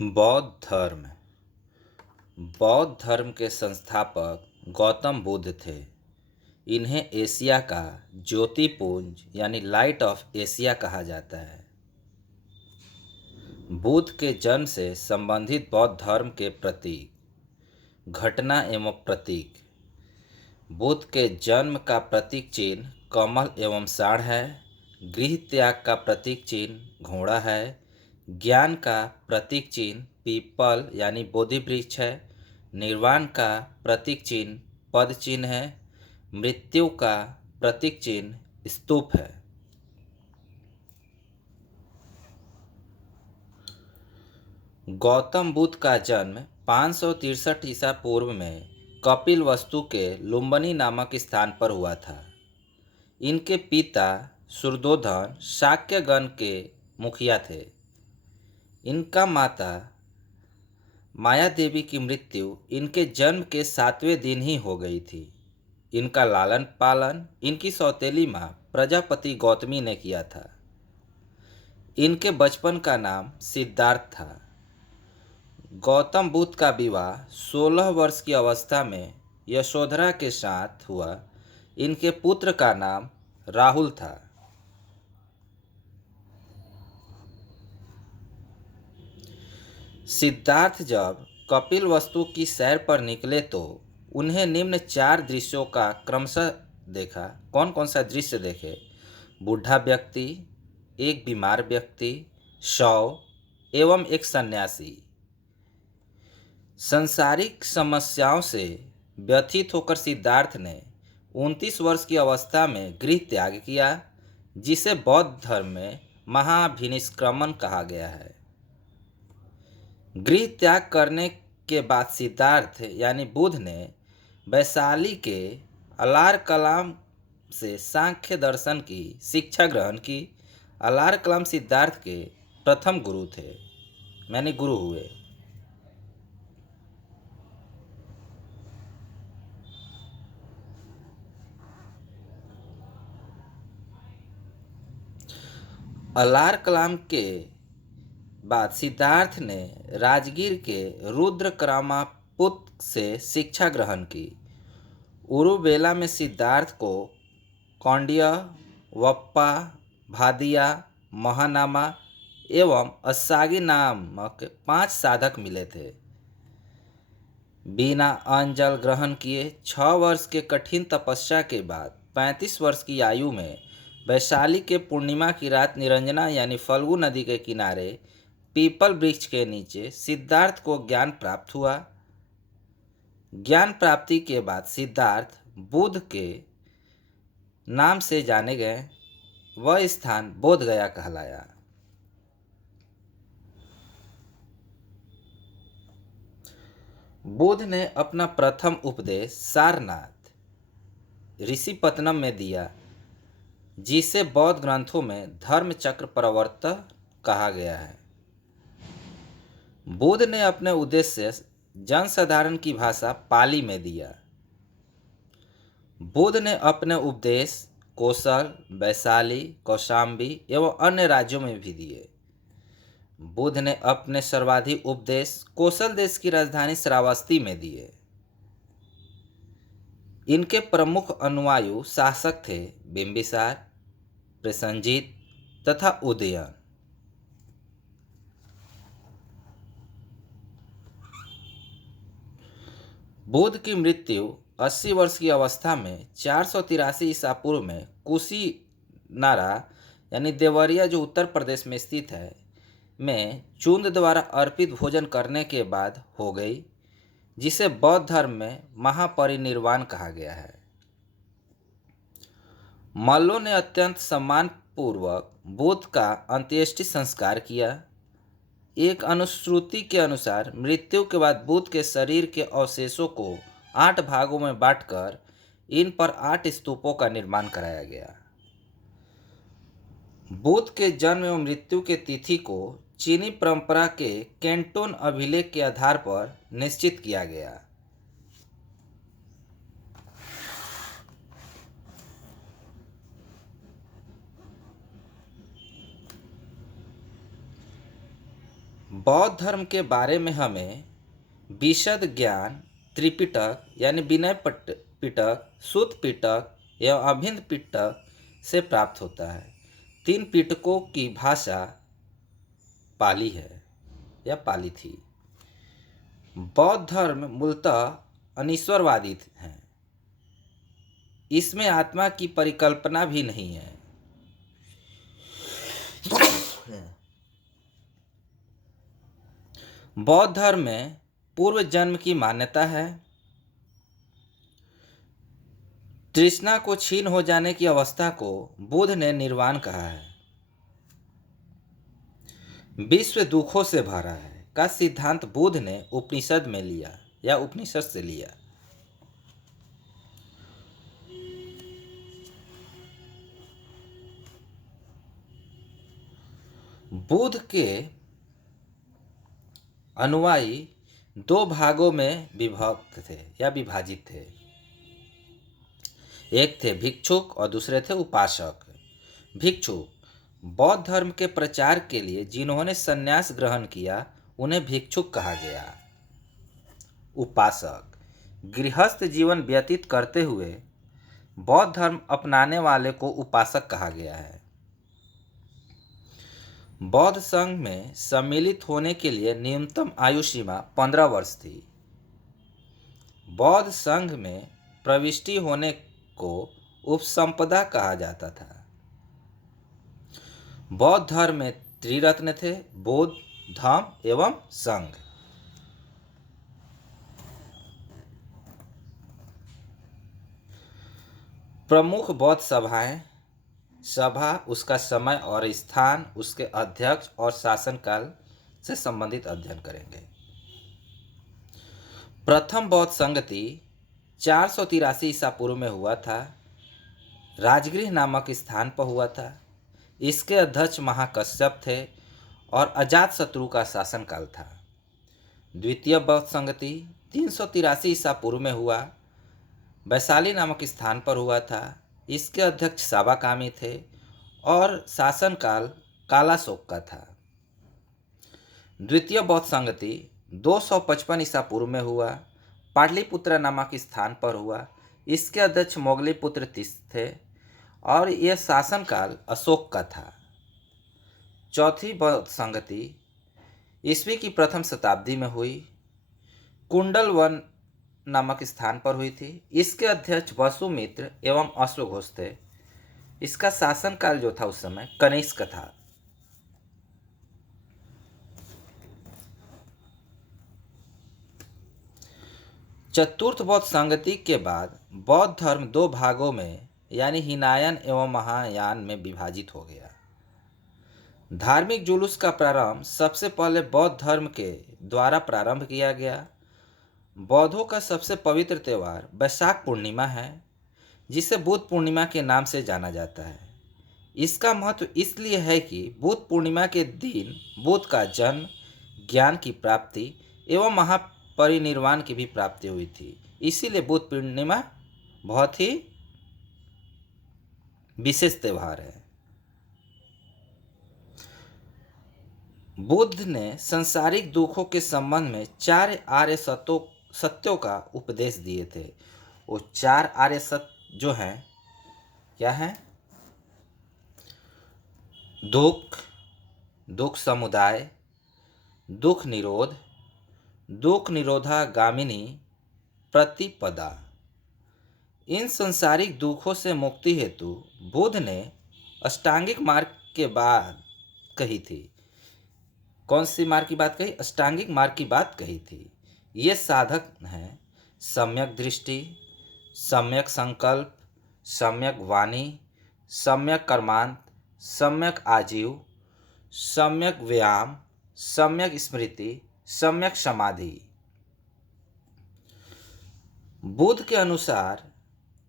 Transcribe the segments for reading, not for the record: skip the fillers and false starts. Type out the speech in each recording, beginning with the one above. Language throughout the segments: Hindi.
बौद्ध धर्म। बौद्ध धर्म के संस्थापक गौतम बुद्ध थे। इन्हें एशिया का ज्योतिपुंज यानी लाइट ऑफ एशिया कहा जाता है। बुद्ध के जन्म से संबंधित बौद्ध धर्म के प्रतीक, घटना एवं प्रतीक। बुद्ध के जन्म का प्रतीक चिन्ह कमल एवं साढ़ है। गृह त्याग का प्रतीक चिन्ह घोड़ा है। ज्ञान का प्रतीक चिन्ह पीपल यानी बोधि वृक्ष है। निर्वाण का प्रतीक चिन्ह पद चिन्ह है। मृत्यु का प्रतीक चिन्ह स्तूप है। गौतम बुद्ध का जन्म 563 ईसा पूर्व में कपिलवस्तु के लुम्बिनी नामक स्थान पर हुआ था। इनके पिता शुद्धोधन शाक्य गण के मुखिया थे। इनका माता माया देवी की मृत्यु इनके जन्म के 7वें दिन ही हो गई थी। इनका लालन पालन इनकी सौतेली माँ प्रजापति गौतमी ने किया था। इनके बचपन का नाम सिद्धार्थ था। गौतम बुद्ध का विवाह 16 वर्ष की अवस्था में यशोधरा के साथ हुआ। इनके पुत्र का नाम राहुल था। सिद्धार्थ जब कपिलवस्तु की सैर पर निकले तो उन्हें निम्न 4 दृश्यों का क्रमशः देखा। कौन कौन सा दृश्य देखे? बूढ़ा व्यक्ति, एक बीमार व्यक्ति, शव एवं एक सन्यासी। सांसारिक समस्याओं से व्यथित होकर सिद्धार्थ ने 29 वर्ष की अवस्था में गृह त्याग किया, जिसे बौद्ध धर्म में महाभिनिष्क्रमण कहा गया है। गृह त्याग करने के बाद सिद्धार्थ यानी बुद्ध ने वैशाली के अलार कलाम से सांख्य दर्शन की शिक्षा ग्रहण की। अलार कलाम सिद्धार्थ के प्रथम गुरु थे, यानी गुरु हुए। अलार कलाम के बाद सिद्धार्थ ने राजगीर के रुद्रकरामापुत से शिक्षा ग्रहण की। उरुवेला में सिद्धार्थ को कौंडिय, वप्पा, भादिया, महानामा एवं अस्सागी नामक 5 साधक मिले थे। बिना अन्न जल ग्रहण किए 6 वर्ष के कठिन तपस्या के बाद 35 वर्ष की आयु में वैशाली के पूर्णिमा की रात निरंजना यानी फल्गु नदी के किनारे पीपल वृक्ष के नीचे सिद्धार्थ को ज्ञान प्राप्त हुआ। ज्ञान प्राप्ति के बाद सिद्धार्थ बुद्ध के नाम से जाने गए। वह स्थान बोध गया कहलाया। बुद्ध ने अपना प्रथम उपदेश सारनाथ ऋषिपत्तनम में दिया, जिसे बौद्ध ग्रंथों में धर्म चक्र प्रवर्तक कहा गया है। बुद्ध ने अपने उद्देश्य जनसाधारण की भाषा पाली में दिया। बुद्ध ने अपने उपदेश कोसल, वैशाली, कौशाम्बी एवं अन्य राज्यों में भी दिए। बुद्ध ने अपने सर्वाधिक उपदेश कोसल देश की राजधानी श्रावस्ती में दिए। इनके प्रमुख अनुयायी शासक थे बिंबिसार, प्रसेनजीत तथा उदयन। बुद्ध की मृत्यु 80 वर्ष की अवस्था में 483 ईसा पूर्व में कुशीनारा यानी देवरिया, जो उत्तर प्रदेश में स्थित है, में चूंद द्वारा अर्पित भोजन करने के बाद हो गई, जिसे बौद्ध धर्म में महापरिनिर्वाण कहा गया है। मल्लों ने अत्यंत सम्मानपूर्वक बुद्ध का अंत्येष्टि संस्कार किया। एक अनुश्रुति के अनुसार मृत्यु के बाद बुद्ध के शरीर के अवशेषों को 8 भागों में बांटकर इन पर 8 स्तूपों का निर्माण कराया गया। बुद्ध के जन्म एवं मृत्यु के तिथि को चीनी परंपरा के कैंटोन अभिलेख के आधार पर निश्चित किया गया। बौद्ध धर्म के बारे में हमें विशद ज्ञान त्रिपिटक यानी विनय पिटक, सुत्त पिटक एवं अभिन्न पिटक से प्राप्त होता है। तीन पिटकों की भाषा पाली है या पाली थी। बौद्ध धर्म मूलतः अनीश्वरवादी है। इसमें आत्मा की परिकल्पना भी नहीं है। बौद्ध धर्म में पूर्व जन्म की मान्यता है। तृष्णा को क्षीण हो जाने की अवस्था को बुद्ध ने निर्वाण कहा है। विश्व दुखों से भरा है का सिद्धांत बुद्ध ने उपनिषद में लिया या उपनिषद से लिया। बुद्ध के अनुयायी दो भागों में विभक्त थे या विभाजित थे। एक थे भिक्षुक और दूसरे थे उपासक। भिक्षुक बौद्ध धर्म के प्रचार के लिए जिन्होंने संन्यास ग्रहण किया उन्हें भिक्षुक कहा गया। उपासक गृहस्थ जीवन व्यतीत करते हुए बौद्ध धर्म अपनाने वाले को उपासक कहा गया है। बौद्ध संघ में सम्मिलित होने के लिए न्यूनतम आयु सीमा 15 वर्ष थी। बौद्ध संघ में प्रविष्टि होने को उपसंपदा कहा जाता था। बौद्ध धर्म में त्रिरत्न थे: बुद्ध, धम्म एवं संघ। प्रमुख बौद्ध सभाएं: सभा उसका समय और स्थान, उसके अध्यक्ष और शासनकाल से संबंधित अध्ययन करेंगे। प्रथम बौद्ध संगति 483 ईसा पूर्व में हुआ था। राजगृह नामक स्थान पर हुआ था। इसके अध्यक्ष महाकश्यप थे और अजातशत्रु का शासनकाल था। द्वितीय बौद्ध संगति 383 ईसा पूर्व में हुआ। वैशाली नामक स्थान पर हुआ था। इसके अध्यक्ष साबाकामी थे और शासनकाल कालाशोक का था। द्वितीय बौद्ध संगति 255 ईसा पूर्व में हुआ। पाटलिपुत्र नामक स्थान पर हुआ। इसके अध्यक्ष मोगलीपुत्र तीस थे और यह शासनकाल अशोक का था। चौथी बौद्ध संगति ईस्वी की प्रथम शताब्दी में हुई। कुंडलवन नामक स्थान पर हुई थी। इसके अध्यक्ष वसुमित्र एवं अश्वघोष थे। इसका शासनकाल जो था उस समय कनिष्क था। चतुर्थ बौद्ध संगति के बाद बौद्ध धर्म दो भागों में यानी हीनायन एवं महायान में विभाजित हो गया। धार्मिक जुलूस का प्रारंभ सबसे पहले बौद्ध धर्म के द्वारा प्रारंभ किया गया। बौद्धों का सबसे पवित्र त्यौहार वैशाख पूर्णिमा है, जिसे बुद्ध पूर्णिमा के नाम से जाना जाता है। इसका महत्व इसलिए है कि बुद्ध पूर्णिमा के दिन बुद्ध का जन्म, ज्ञान की प्राप्ति एवं महापरिनिर्वाण की भी प्राप्ति हुई थी। इसीलिए बुद्ध पूर्णिमा बहुत ही विशेष त्यौहार है। बुद्ध ने संसारिक दुखों के संबंध में 4 आर्य सत्यों का उपदेश दिए थे। वो 4 आर्य सत्य जो हैं क्या हैं? दुख, दुख समुदाय, दुख निरोध, दुख निरोधागामिनी प्रतिपदा। इन संसारिक दुखों से मुक्ति हेतु बुद्ध ने अष्टांगिक मार्ग के बात कही थी। कौन सी मार्ग की बात कही? अष्टांगिक मार्ग की बात कही थी। ये साधक हैं सम्यक दृष्टि, सम्यक संकल्प, सम्यक वाणी, सम्यक कर्मांत, सम्यक आजीव, सम्यक व्यायाम, सम्यक स्मृति, सम्यक समाधि। बुद्ध के अनुसार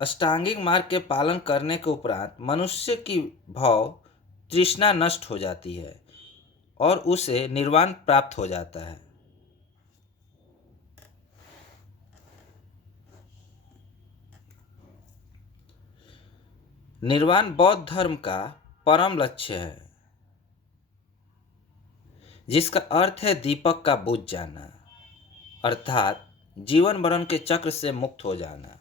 अष्टांगिक मार्ग के पालन करने के उपरांत मनुष्य की भव तृष्णा नष्ट हो जाती है और उसे निर्वाण प्राप्त हो जाता है। निर्वाण बौद्ध धर्म का परम लक्ष्य है। जिसका अर्थ है दीपक का बुझ जाना, अर्थात जीवन मरण के चक्र से मुक्त हो जाना।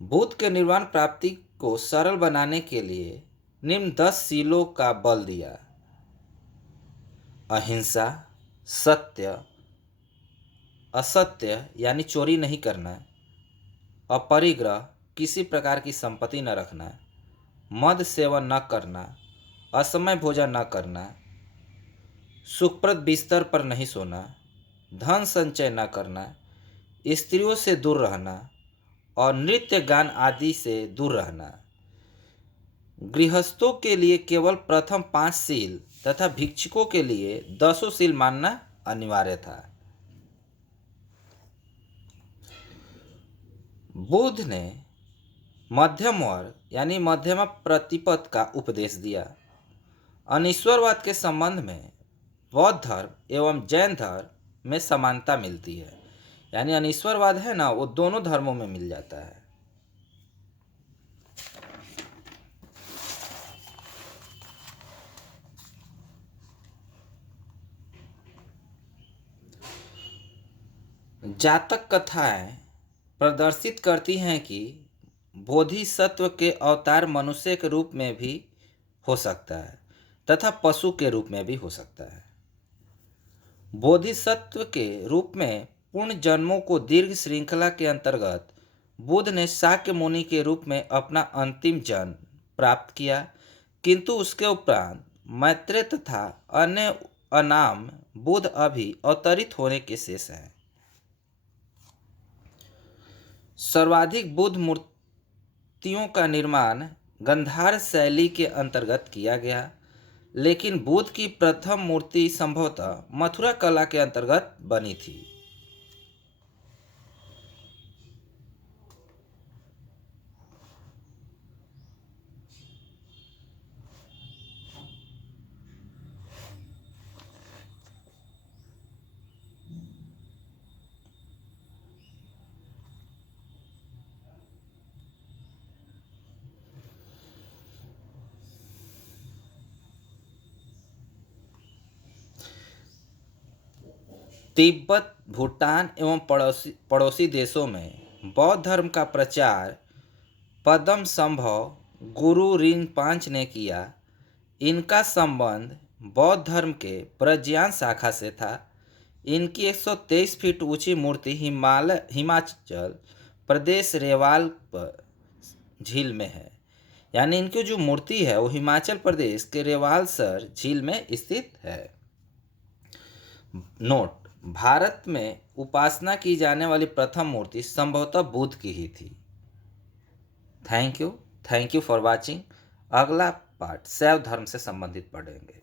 बुद्ध के निर्वाण प्राप्ति को सरल बनाने के लिए निम्न 10 शीलों का बल दिया: अहिंसा, सत्य, असत्य यानी चोरी नहीं करना, अपरिग्रह किसी प्रकार की संपत्ति न रखना, मद सेवन न करना, असमय भोजन न करना, सुखप्रद बिस्तर पर नहीं सोना, धन संचय न करना, स्त्रियों से दूर रहना और नृत्य गान आदि से दूर रहना। गृहस्थों के लिए केवल प्रथम 5 शील तथा भिक्षुकों के लिए 10 शील मानना अनिवार्य था। बुद्ध ने मध्यम वर्ग यानी मध्यमा प्रतिपद का उपदेश दिया। अनीश्वरवाद के संबंध में बौद्ध धर्म एवं जैन धर्म में समानता मिलती है, यानी अनीश्वरवाद है ना, वो दोनों धर्मों में मिल जाता है। जातक कथाएं प्रदर्शित करती हैं कि बोधिसत्व के अवतार मनुष्य के रूप में भी हो सकता है तथा पशु के रूप में भी हो सकता है। बोधिसत्व के रूप में पूर्ण जन्मों को दीर्घ श्रृंखला के अंतर्गत बुद्ध ने शाक्य मुनि के रूप में अपना अंतिम जन्म प्राप्त किया, किंतु उसके उपरांत मैत्रेय तथा अन्य अनाम बुद्ध अभी अवतरित होने के शेष हैं। सर्वाधिक बुद्ध मूर्तियों का निर्माण गंधार शैली के अंतर्गत किया गया, लेकिन बुद्ध की प्रथम मूर्ति संभवतः मथुरा कला के अंतर्गत बनी थी। तिब्बत, भूटान एवं पड़ोसी देशों में बौद्ध धर्म का प्रचार पद्म संभव गुरु रिनपांच ने किया। इनका संबंध बौद्ध धर्म के प्रज्ञान शाखा से था। इनकी 123 फीट ऊंची मूर्ति हिमाचल प्रदेश रेवाल झील में है, यानी इनकी जो मूर्ति है वो हिमाचल प्रदेश के रेवालसर झील में स्थित है। नोट: भारत में उपासना की जाने वाली प्रथम मूर्ति संभवतः बुद्ध की ही थी। Thank you for watching. अगला पार्ट शैव धर्म से संबंधित पढ़ेंगे।